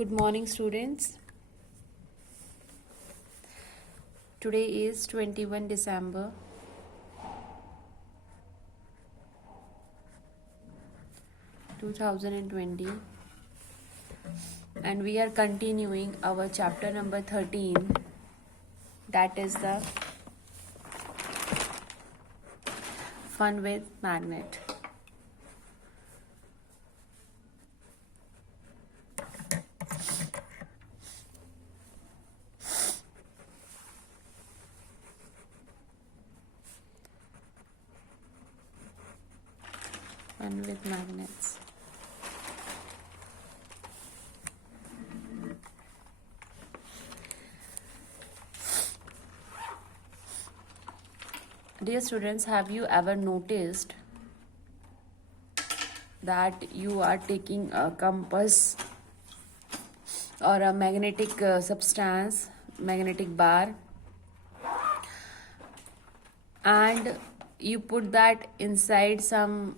Good morning, students. Today is 21 December 2020 and we are continuing our chapter number 13, that is the fun with magnet. Fun with magnets. Dear students, have you ever noticed that you are taking a compass or a magnetic substance, magnetic bar, and you put that inside some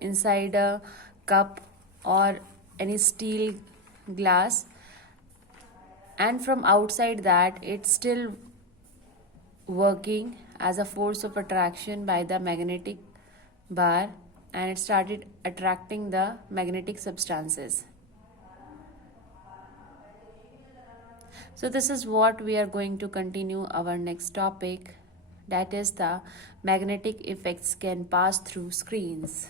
inside a cup or any steel glass, and from outside that it's still working as a force of attraction by the magnetic bar, and it started attracting the magnetic substances. So this is what we are going to continue our next topic, that is the magnetic effects can pass through screens.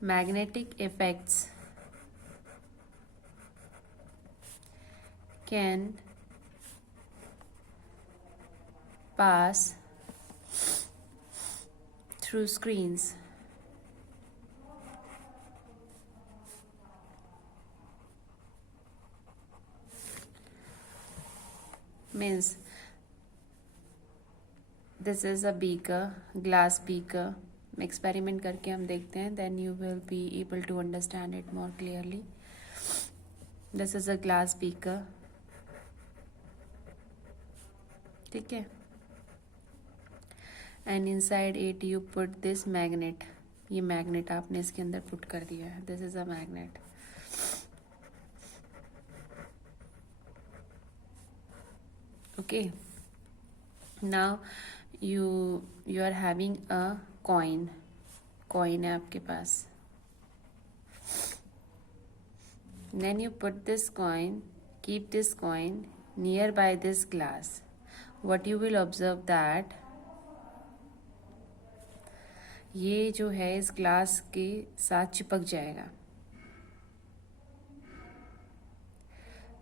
Magnetic effects can pass through screens. Means this is a beaker, glass beaker. Experiment करके हम देखते हैं, then you will be able to understand it more clearly. This is a glass beaker. ठीक है, and inside it you put this magnet. ये magnet आपने इसके अंदर put कर दिया है. This is a magnet. Okay, now you are having a coin है आपके पास. Then you put this coin, keep this coin nearby this glass. What you will observe that ये जो है इस ग्लास के साथ चिपक जाएगा.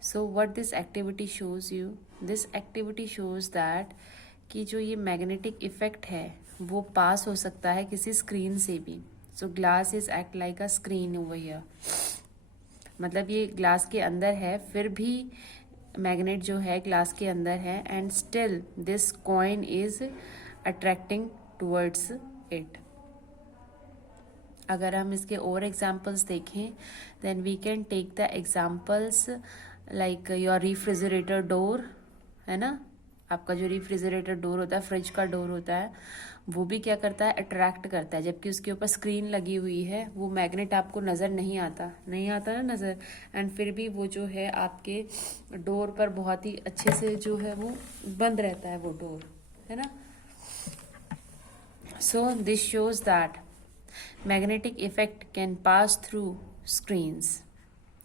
So what this activity shows you? This activity shows that कि जो ये magnetic effect है वो पास हो सकता है किसी स्क्रीन से भी. So glass is act like a screen over here. मतलब ये ग्लास के अंदर है, फिर भी मैग्नेट जो है ग्लास के अंदर है, and still this coin is attracting towards it. अगर हम इसके और एग्जाम्पल्स देखें, then we can take the examples like your refrigerator door है ना. आपका जो रेफ्रिजरेटर डोर होता है, फ्रिज का डोर होता है, वो भी क्या करता है, अट्रैक्ट करता है. जबकि उसके ऊपर स्क्रीन लगी हुई है, वो मैग्नेट आपको नज़र नहीं आता ना नज़र, एंड फिर भी वो जो है आपके डोर पर बहुत ही अच्छे से जो है वो बंद रहता है वो डोर, है ना. So this shows that magnetic effect can pass through screens.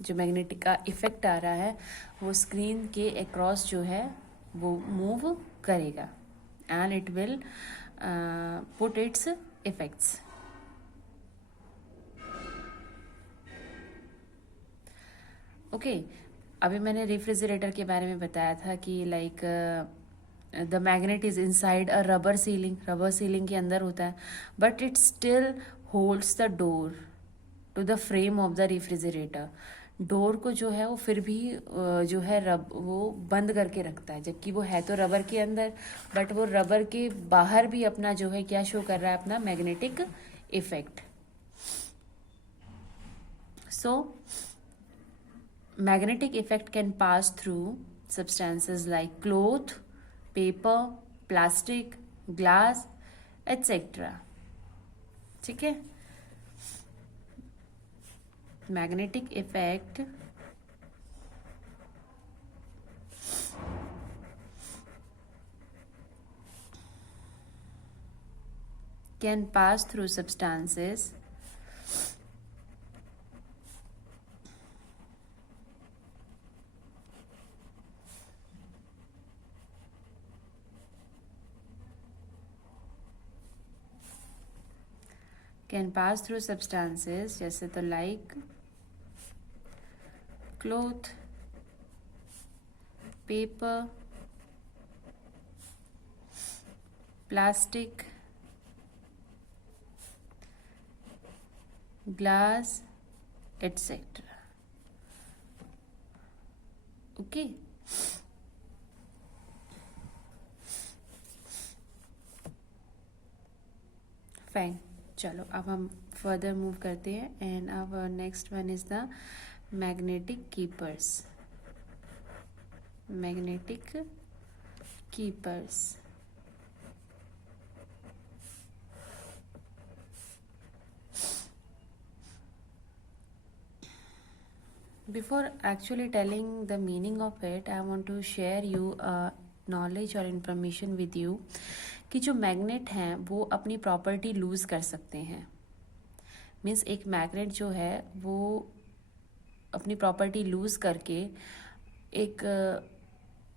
जो मैग्नेटिक का इफेक्ट आ रहा है वो स्क्रीन के अक्रॉस जो है वो मूव करेगा, and it will put its effects. Okay, अभी मैंने रेफ्रिजरेटर के बारे में बताया था कि like the magnet is inside a rubber sealing के अंदर होता है, but it still holds the door to the frame of the refrigerator. Door को जो है वो फिर भी जो है वो बंद करके रखता है, जबकि वो है तो रबर के अंदर, बट वो रबर के बाहर भी अपना जो है क्या शो कर रहा है, अपना magnetic effect. So magnetic effect can pass through substances like cloth, paper, plastic, glass, etcetera. ठीक है, magnetic effect can pass through substances जैसे तो like cloth, paper, plastic, glass, etcetera. Okay, fine. चलो अब हम फर्दर मूव करते हैं and our next one is the magnetic keepers. Magnetic keepers. Before actually telling the meaning of it, I want to share you knowledge और information with you कि जो magnet हैं वो अपनी प्रॉपर्टी लूज़ कर सकते हैं। मीन्स एक मैग्नेट जो है वो अपनी प्रॉपर्टी लूज़ करके एक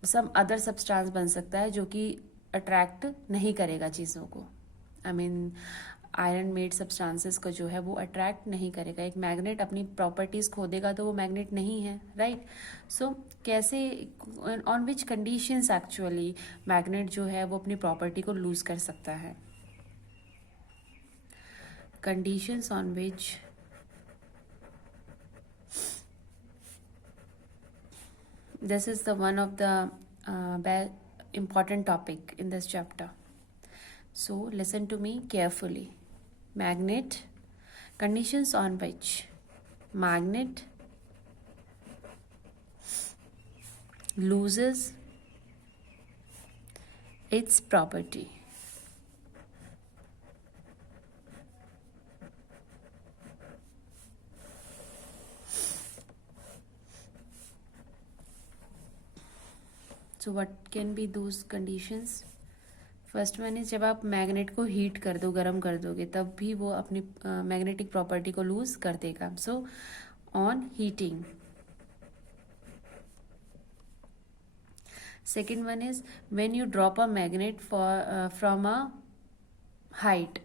सम अदर सब्सटेंस बन सकता है जो कि अट्रैक्ट नहीं करेगा चीज़ों को। I mean iron made substances को जो है वो अट्रैक्ट नहीं करेगा। एक मैग्नेट अपनी प्रॉपर्टीज़ खो देगा तो वो मैग्नेट नहीं है, राइट। सो कैसे, on which conditions actually magnet जो है वो अपनी प्रॉपर्टी को लूज कर सकता है? Conditions on which this is the one of the important topic in this chapter. So listen to me carefully. Magnet, conditions on which magnet loses its property. So what can be those conditions? First one is जब आप magnet को heat कर दो, गर्म कर दोगे, तब भी वो अपनी मैग्नेटिक प्रॉपर्टी को लूज कर देगा। So on heating. Second one is when you drop a magnet from a height.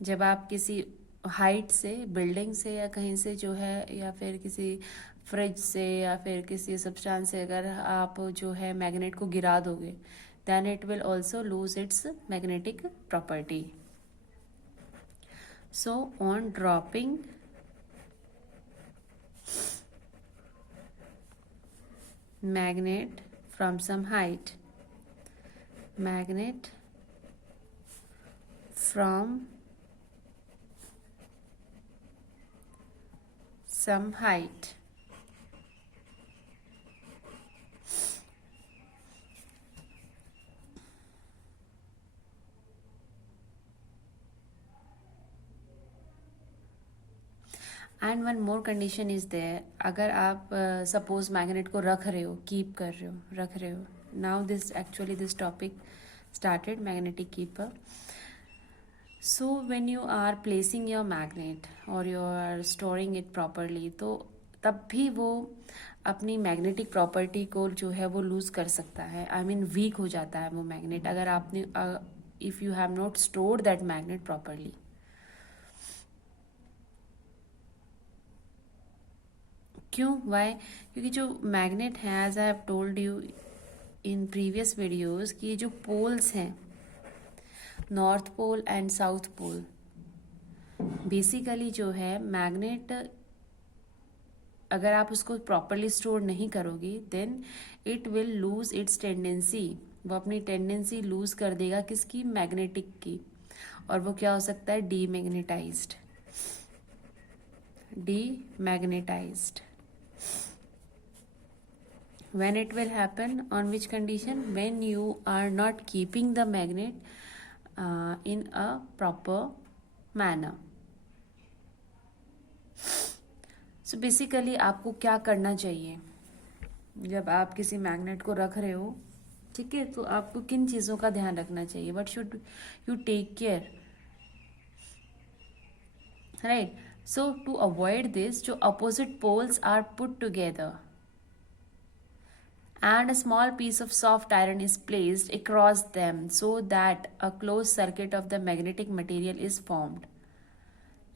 जब आप किसी हाइट से, बिल्डिंग से या कहीं से जो है, या फिर किसी फ्रिज से या फिर किसी सब्सटेंस से अगर आप जो है मैग्नेट को गिरा दोगे, then it will also lose its magnetic property. So on dropping magnet from some height, magnet from some height, and one more condition is there. अगर आप सपोज मैग्नेट को रख रहे हो, कीप कर रहे हो, रख रहे हो, now this topic started, magnetic keeper. So when you are placing your magnet और you are storing it properly, तो तब भी वो अपनी मैग्नेटिक प्रॉपर्टी को जो है वो लूज कर सकता है। आई मीन वीक हो जाता है वो मैग्नेट, अगर आपने if you have not stored that magnet properly. क्यों, वाई? क्योंकि जो मैग्नेट है, as I have told you in previous videos, कि ये जो पोल्स हैं, north pole and south pole, basically जो है मैग्नेट अगर आप उसको प्रॉपरली स्टोर नहीं करोगे, then it will lose its tendency. वो अपनी टेंडेंसी लूज कर देगा, किसकी? मैग्नेटिक की। और वो क्या हो सकता है? डीमैग्नेटाइज्ड। डीमैग्नेटाइज्ड। When it will happen? On which condition? When you are not keeping the magnet in a proper manner. So basically आपको क्या करना चाहिए जब आप किसी मैग्नेट को रख रहे हो, ठीक है, तो आपको किन चीज़ों का ध्यान रखना चाहिए, what should you take care, right. So to avoid this, जो opposite poles are put together and a small piece of soft iron is placed across them so that a closed circuit of the magnetic material is formed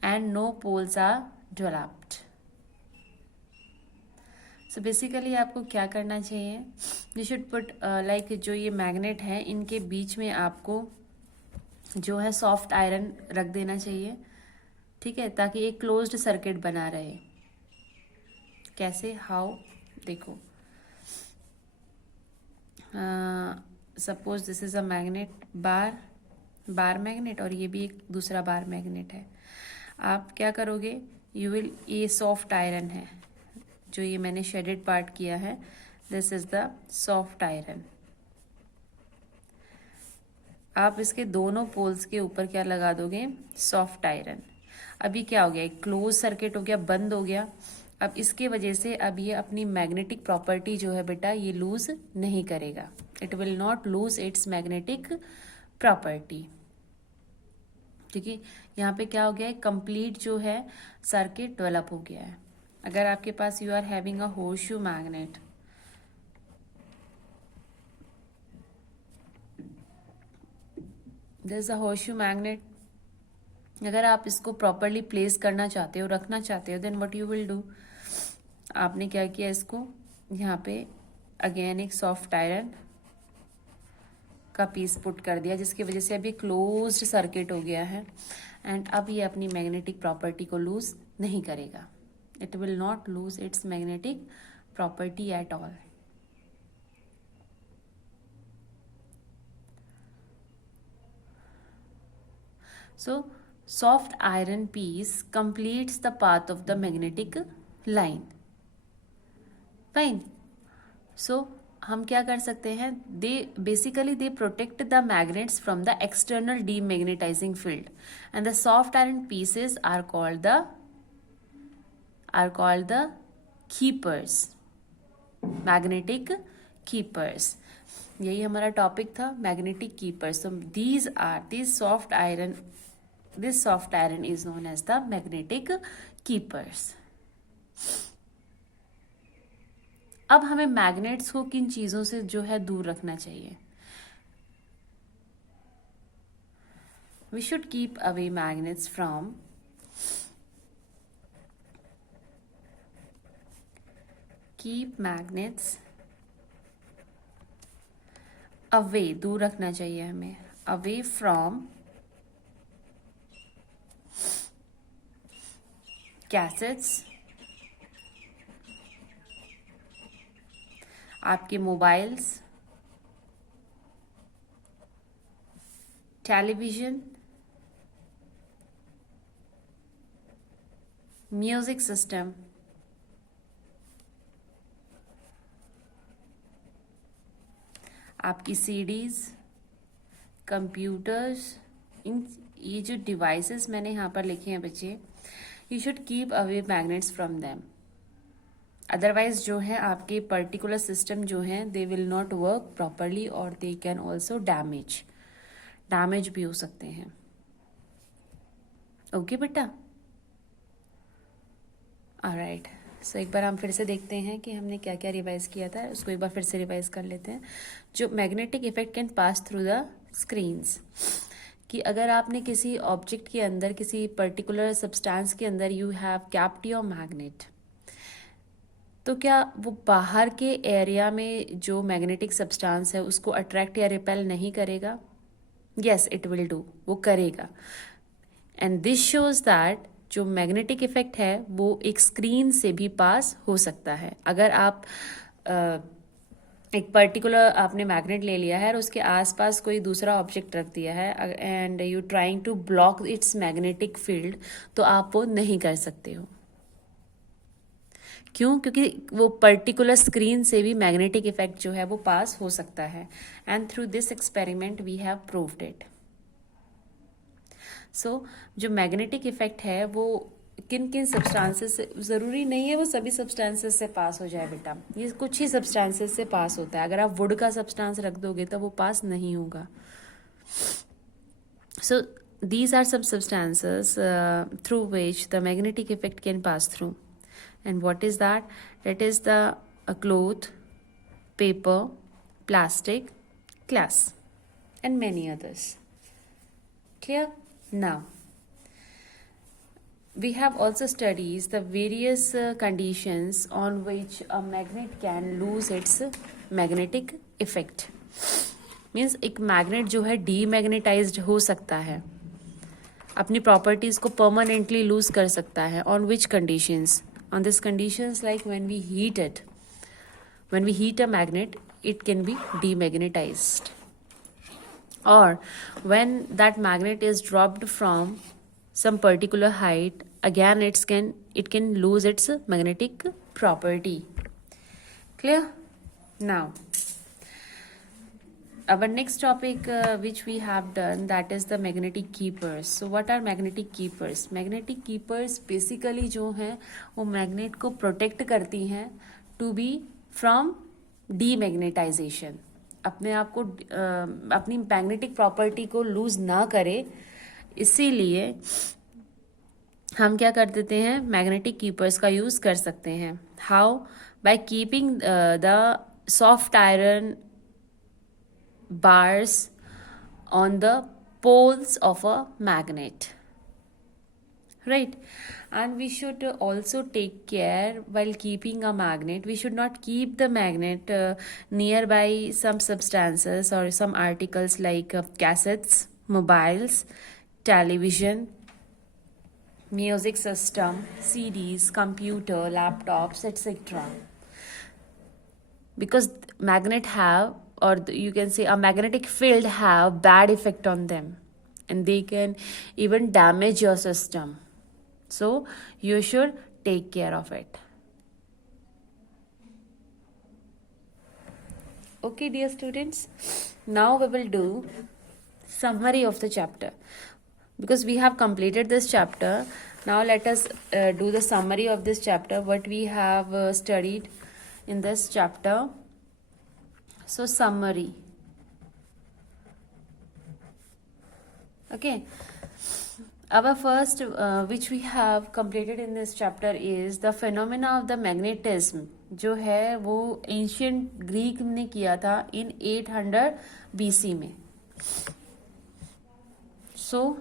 and no poles are developed. So basically आपको क्या करना चाहिए, you should put like जो ये magnet है इनके बीच में आपको जो है सॉफ्ट आयरन रख देना चाहिए, ठीक है, ताकि एक क्लोज्ड सर्किट बना रहे. कैसे, हाउ, देखो, suppose this is a magnet, bar magnet, और ये भी एक दूसरा बार मैग्नेट है. आप क्या करोगे, यू विल, ये सॉफ्ट आयरन है जो ये मैंने शेडेड पार्ट किया है, this is the soft iron. आप इसके दोनों पोल्स के ऊपर क्या लगा दोगे, सॉफ्ट आयरन. अभी क्या हो गया, एक क्लोज सर्किट हो गया, बंद हो गया. अब इसके वजह से अब ये अपनी मैग्नेटिक प्रॉपर्टी जो है बेटा ये लूज नहीं करेगा, it will not lose its magnetic property. ठीक है, यहाँ पे क्या हो गया है, कंप्लीट जो है सर्किट डेवलप हो गया है. अगर आपके पास you are having a horseshoe magnet, this is a horseshoe magnet, अगर आप इसको प्रॉपरली प्लेस करना चाहते हो, रखना चाहते हो, then what you will do, आपने क्या किया, इसको यहाँ पे अगेन एक सॉफ्ट आयरन का पीस पुट कर दिया, जिसकी वजह से अभी क्लोज्ड सर्किट हो गया है. एंड अब ये अपनी मैग्नेटिक प्रॉपर्टी को लूज नहीं करेगा, it will not lose its magnetic property at all. So soft iron piece completes the path of the magnetic line. Fine. So हम क्या कर सकते हैं, they basically they protect the magnets from the external demagnetizing field and the soft iron pieces are called the keepers, magnetic keepers. यही हमारा topic था, magnetic keepers. So these soft iron is known as the magnetic keepers. अब हमें magnets को किन चीजों से जो है दूर रखना चाहिए, we should keep away magnets from away, दूर रखना चाहिए हमें, away from कैसेट्स, आपके मोबाइल्स, टेलीविजन, म्यूजिक सिस्टम, आपकी सीडीज, कंप्यूटर्स. ये जो डिवाइसेस मैंने यहाँ पर लिखे हैं बच्चे, you should keep away magnets from them. Otherwise जो है आपके पर्टिकुलर सिस्टम जो है they will not work properly और दे कैन ऑल्सो डैमेज भी हो सकते हैं. ओके बेटा, ऑलराइट. सो एक बार हम फिर से देखते हैं कि हमने क्या क्या रिवाइज किया था, उसको एक बार फिर से रिवाइज कर लेते हैं. जो magnetic effect can pass through the screens, कि अगर आपने किसी ऑब्जेक्ट के अंदर, किसी पर्टिकुलर सब्सटेंस के अंदर you have kept your magnet, तो क्या वो बाहर के एरिया में जो मैग्नेटिक सब्सटेंस है उसको अट्रैक्ट या रिपेल नहीं करेगा? यस, इट विल डू, वो करेगा. एंड दिस शोज दैट जो मैग्नेटिक इफेक्ट है वो एक स्क्रीन से भी पास हो सकता है. अगर आप एक पर्टिकुलर आपने मैग्नेट ले लिया है और उसके आसपास कोई दूसरा ऑब्जेक्ट रख दिया है and you trying to block its magnetic field, तो आप वो नहीं कर सकते हो. क्यों? क्योंकि वो पर्टिकुलर स्क्रीन से भी मैग्नेटिक इफेक्ट जो है वो पास हो सकता है. And through this experiment we have proved it. So जो मैग्नेटिक इफेक्ट है वो किन किन सब्सटेंसेस से, ज़रूरी नहीं है वो सभी सब्सटेंसेस से पास हो जाए बेटा, ये कुछ ही सब्सटेंसेस से पास होता है। अगर आप वुड का सब्सटेंस रख दोगे तो वो पास नहीं होगा। सो these are some substances through which the magnetic effect can pass through. And what is that? That is the cloth, paper, plastic, glass, and many others. Clear? Now, we have also studied the various conditions on which a magnet can lose its magnetic effect. Means एक magnet जो है डीमैग्नेटाइज्ड हो सकता है, अपनी properties को permanently loose कर सकता है। On which conditions? On this conditions like when we heat it, when we heat a magnet it can be demagnetized, or when that magnet is dropped from some particular height, again it can lose its magnetic property. Clear? Now our next topic which we have done, that is the magnetic keepers. So what are magnetic keepers? Magnetic keepers basically जो हैं वो magnet को protect करती हैं to be from demagnetisation, अपने आप को अपनी मैग्नेटिक प्रॉपर्टी को लूज ना करे। इसीलिए हम क्या कर देते हैं, मैग्नेटिक कीपर्स का यूज कर सकते हैं। How? By keeping the soft iron bars on the poles of a magnet, right? And we should also take care while keeping a magnet. We should not keep the magnet nearby some substances or some articles like cassettes, mobiles, television, music system, CDs, computer, laptops, etc. Because magnet have, or you can say a magnetic field have bad effect on them, and they can even damage your system. So you should take care of it. Okay, dear students, now we will do summary of the chapter. Because we have completed this chapter, now let us do the summary of this chapter, what we have studied in this chapter. So summary. Okay, our first which we have completed in this chapter is the phenomena of the magnetism, जो है वो ancient Greek ने किया था in 800 BC में. So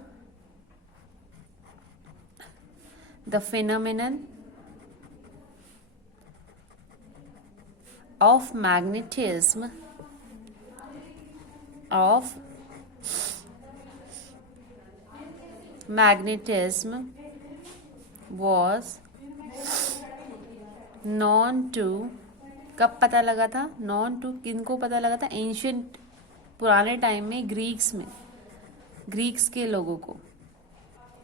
the phenomenon of magnetism was known to, कब पता लगा था? known to किनको पता लगा था? एंशियंट, पुराने टाइम में ग्रीक्स में, ग्रीक्स के लोगों को,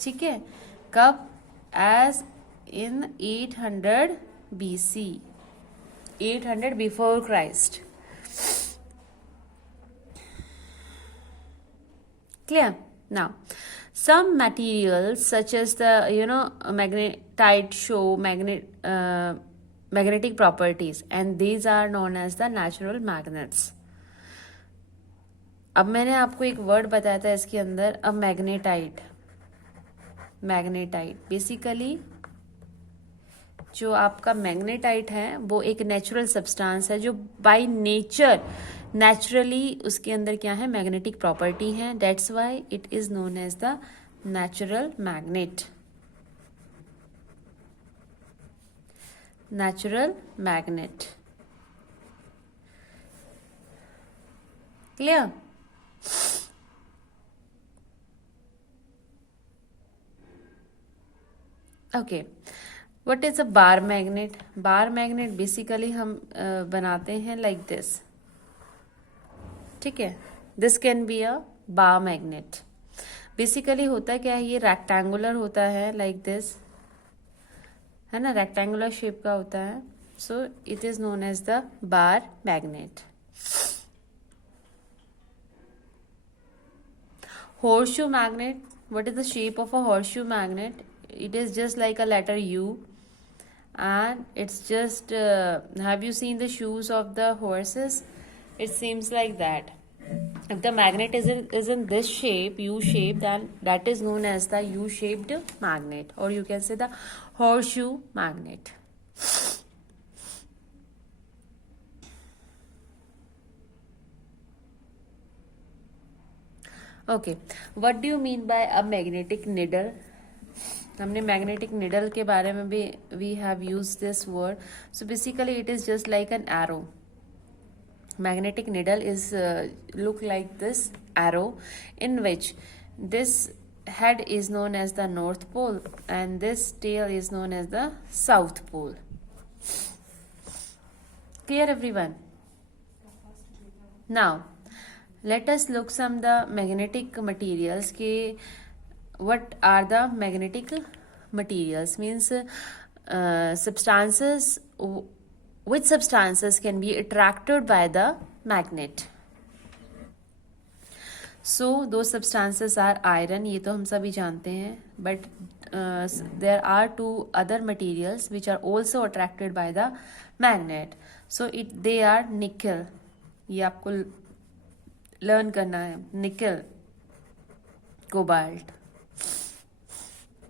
ठीक है। कब? As in 800 BC, 800 before Christ. Clear? Now, some materials such as the magnetite show magnetic properties, and these are known as the natural magnets. अब मैंने आपको एक वर्ड बताया था इसके अंदर, अ मैग्नेटाइट। मैग्नेटाइट बेसिकली जो आपका मैग्नेटाइट है वो एक नेचुरल सब्सटेंस है जो बाय नेचर नेचुरली उसके अंदर क्या है, मैग्नेटिक प्रॉपर्टी है। That's why it is known as the natural magnet. Natural magnet. Clear? Okay, what is a bar magnet? Bar magnet basically हम बनाते हैं लाइक दिस, ठीक है। This can be a bar magnet. Basically होता क्या है, ये रेक्टेंगुलर होता है लाइक दिस, है ना, रेक्टेंगुलर शेप का होता है। So it is known as the bar magnet. Horseshoe magnet what is the shape of a horseshoe magnet? It is just like a letter U, and it's just have you seen the shoes of the horses? It seems like that. If the magnet is in this shape, U shape, then that is known as the U shaped magnet, or you can say the horseshoe magnet. Okay, what do you mean by a magnetic needle? हमने magnetic needle के बारे में भी we have use this word. So basically it is just like an arrow. Magnetic needle is look like this arrow, in which this head is known as the North Pole and this tail is known as the South Pole. Clear everyone? Now let us look some the magnetic materials. What are the magnetic materials? Means substances. Which substances can be attracted by the magnet? So those substances are iron, ये तो हम सभी जानते हैं, but there are two other materials which are also attracted by the magnet. So they are nickel. ये आपको learn करना है. निकल, कोबाल्ट,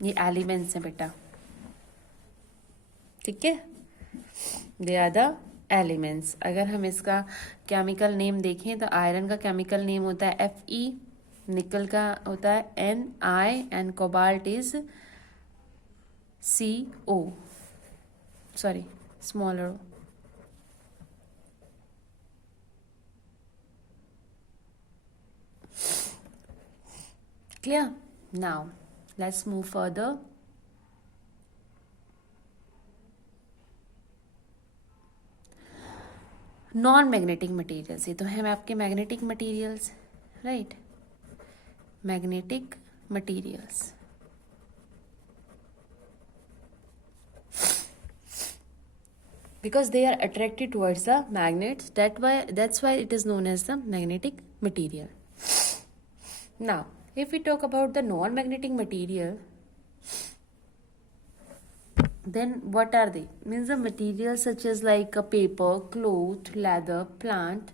ये एलिमेंट्स हैं बेटा, ठीक है. They are the elements. अगर हम इसका केमिकल नेम देखें तो आयरन का केमिकल नेम होता है Fe, निकल का होता है Ni, and cobalt is CO, sorry smaller. Clear? Now let's move further. Non magnetic materials, ये तो है आपके magnetic materials, right. Magnetic materials, because they are attracted towards the magnets, that's why it is known as the magnetic material. Now if we talk about the non-magnetic material, then what are they? Means the materials such as like a paper, cloth, leather, plant,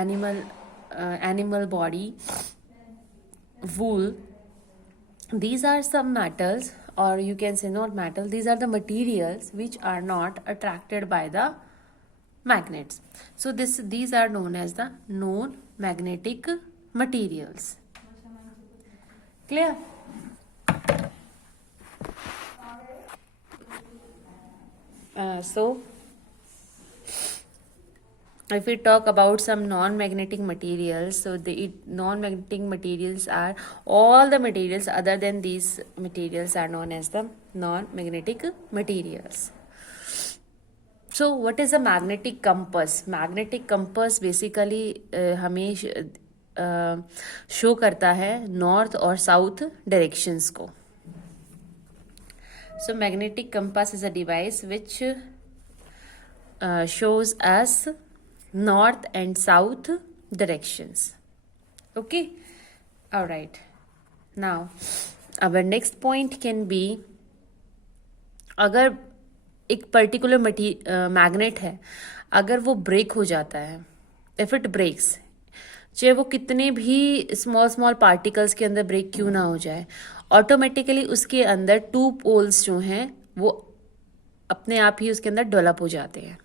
animal body, wool. These are some metals, or you can say not metal. These are the materials which are not attracted by the magnets. So these are known as the non-magnetic materials. Clear? So if we talk about some non-magnetic materials, so the non-magnetic materials are all the materials other than these materials are known as the non-magnetic materials. So what is a magnetic compass? Magnetic compass basically हमें show करता है north और south directions को. So magnetic compass is a device which shows us north and south directions. Okay, all right. Now our next point can be, अगर एक particular magnet है, अगर वो ब्रेक हो जाता है, इफ इट ब्रेक्स, चाहे वो कितने भी स्मॉल पार्टिकल्स के अंदर ब्रेक क्यों ना हो जाए, ऑटोमेटिकली उसके अंदर 2 पोल्स जो हैं वो अपने आप ही उसके अंदर डेवलप हो जाते हैं.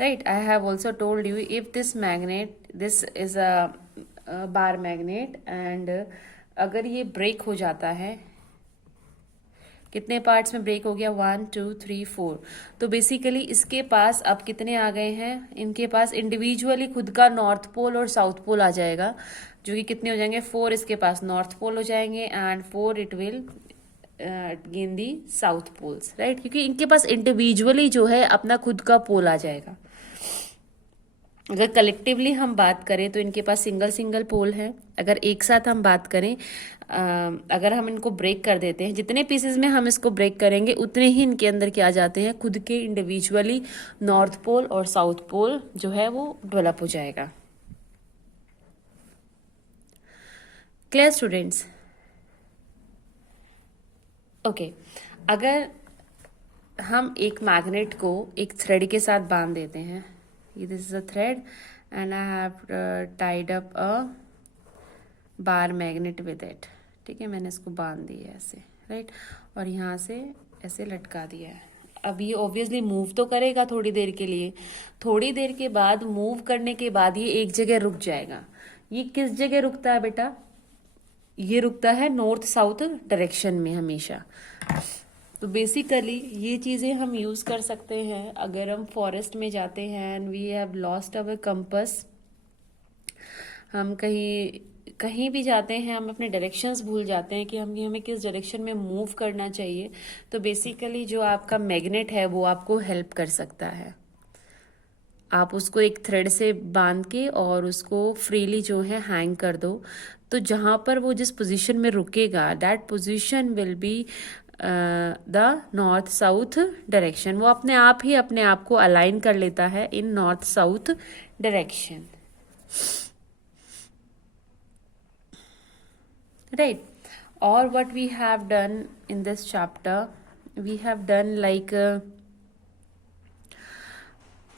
Right, I have also told you, if this magnet, this is a bar magnet, and अगर ये ब्रेक हो जाता है, कितने पार्ट्स में ब्रेक हो गया, 1 2 3 4, तो बेसिकली इसके पास अब कितने आ गए हैं, इनके पास इंडिविजुअली खुद का नॉर्थ पोल और साउथ पोल आ जाएगा, जो कि कितने हो जाएंगे, 4 इसके पास नॉर्थ पोल हो जाएंगे and 4 it will gain the south poles, right, क्योंकि इनके पास इंडिविजुअली जो है अपना खुद का पोल आ जाएगा. अगर कलेक्टिवली हम बात करें तो इनके पास सिंगल पोल है. अगर एक साथ हम बात करें, अगर हम इनको ब्रेक कर देते हैं, जितने पीसेस में हम इसको ब्रेक करेंगे उतने ही इनके अंदर क्या आ जाते हैं, खुद के इंडिविजुअली नॉर्थ पोल और साउथ पोल जो है वो डेवलप हो जाएगा. Clear students? ओके, अगर हम एक मैग्नेट को एक थ्रेड के साथ बांध देते हैं, ये this is a thread and I have tied up a bar magnet with it, ठीक है, मैंने इसको बांध दिया है ऐसे, राइट, और यहाँ से ऐसे लटका दिया है। अब ये ऑब्वियसली मूव तो करेगा थोड़ी देर के लिए, थोड़ी देर के बाद मूव करने के बाद ये एक जगह रुक जाएगा। ये किस जगह रुकता है बेटा? ये रुकता है नॉर्थ साउथ डायरेक्शन में हमेशा। तो बेसिकली ये चीज़ें हम यूज़ कर सकते हैं अगर हम फॉरेस्ट में जाते हैं and we have lost our compass, हम कहीं भी जाते हैं, हम अपने डायरेक्शंस भूल जाते हैं कि हमें किस डायरेक्शन में मूव करना चाहिए, तो बेसिकली जो आपका मैग्नेट है वो आपको हेल्प कर सकता है। आप उसको एक थ्रेड से बांध के और उसको फ्रीली जो है हैंग कर दो, तो जहाँ पर वो जिस पोजीशन में रुकेगा that position will be the north south direction. वो अपने आप को अलाइन कर लेता है in north south direction, right? Or what we have done in this chapter, we have done like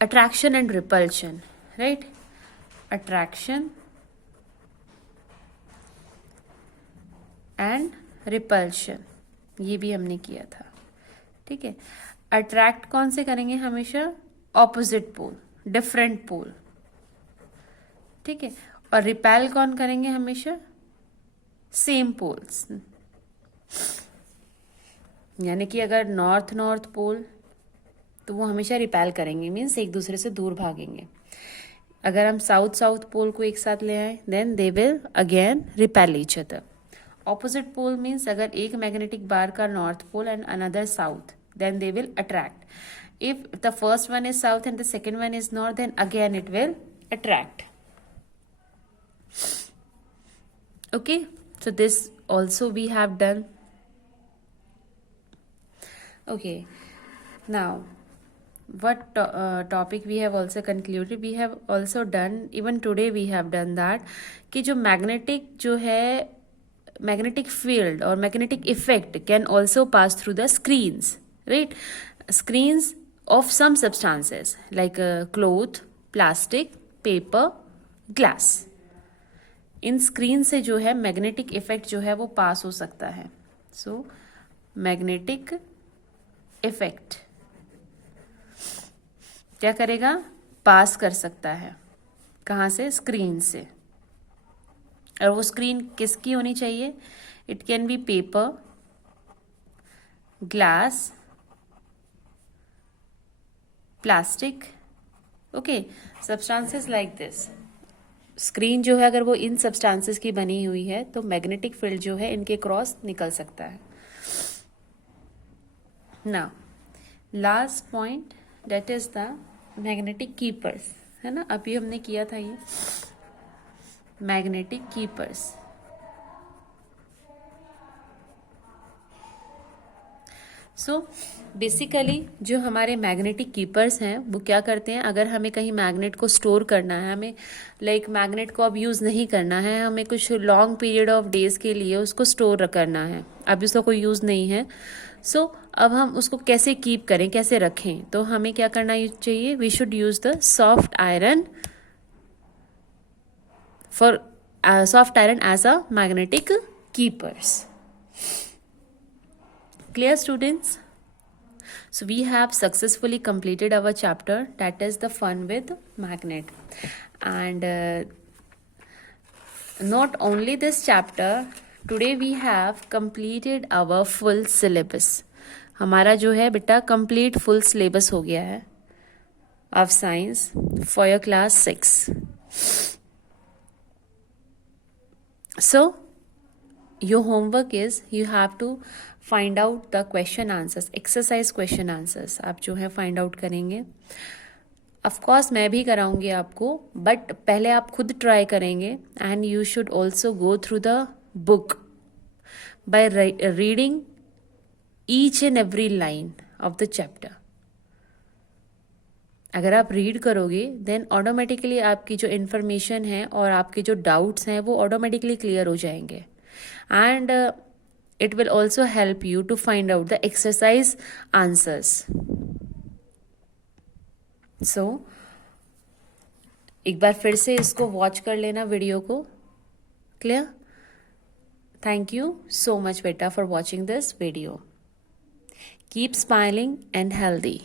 attraction and repulsion, right? Attraction and repulsion, ये भी हमने किया था, ठीक है। अट्रैक्ट कौन से करेंगे? हमेशा ऑपोजिट पोल, डिफरेंट पोल, ठीक है। और रिपेल कौन करेंगे? हमेशा सेम पोल्स, यानी कि अगर नॉर्थ पोल तो वो हमेशा रिपेल करेंगे, मीन्स एक दूसरे से दूर भागेंगे। अगर हम साउथ पोल को एक साथ ले आए then they will again repel each other. Opposite pole means अगर एक मैग्नेटिक बार का north pole and another south, then they will attract. If the first one is south and the second one is north, then again it will attract. Okay, so this also we have done. Okay, now what topic we have also concluded? We have also done, even today we have done that कि जो magnetic जो है magnetic field और magnetic effect can also pass through the screens, right? Screens of some substances like cloth, plastic, paper, glass. In screen से जो है magnetic effect जो है वो पास हो सकता है। सो मैग्नेटिक इफेक्ट क्या करेगा? पास कर सकता है। कहाँ से? स्क्रीन से। और वो स्क्रीन किसकी होनी चाहिए? It can be paper, glass, plastic, okay, substances like this. Screen जो है अगर वो इन सब्सटेंसेस की बनी हुई है तो मैग्नेटिक फील्ड जो है इनके क्रॉस निकल सकता है। Now last point, that is the magnetic keepers, है ना, अभी हमने किया था ये मैग्नेटिक कीपर्स। सो बेसिकली जो हमारे मैग्नेटिक कीपर्स हैं वो क्या करते हैं, अगर हमें कहीं मैग्नेट को स्टोर करना है, हमें लाइक मैग्नेट को अब यूज़ नहीं करना है, हमें कुछ लॉन्ग पीरियड ऑफ डेज के लिए उसको स्टोर करना है, अभी उसका कोई यूज़ नहीं है। सो अब हम उसको कैसे कीप करें, कैसे रखें, तो हमें क्या करना चाहिए? We should use the soft iron as a magnetic keepers. Clear, students? So we have successfully completed our chapter, that is the fun with magnet. And not only this chapter, today we have completed our full syllabus. हमारा जो है बेटा complete full syllabus हो गया है of science for your class 6. So your homework is you have to find out the question answers, exercise question answers आप जो है find out करेंगे। of course मैं भी कराऊंगी आपको, but पहले आप खुद try करेंगे and you should also go through the book by reading each and every line of the chapter, अगर आप रीड करोगे देन ऑटोमेटिकली आपकी जो इन्फॉर्मेशन है और आपके जो डाउट्स हैं वो ऑटोमेटिकली क्लियर हो जाएंगे. And it will also help you to find out the exercise answers. So एक बार फिर से इसको वॉच कर लेना वीडियो को. Clear? Thank you so much बेटा for watching this video. Keep smiling and healthy.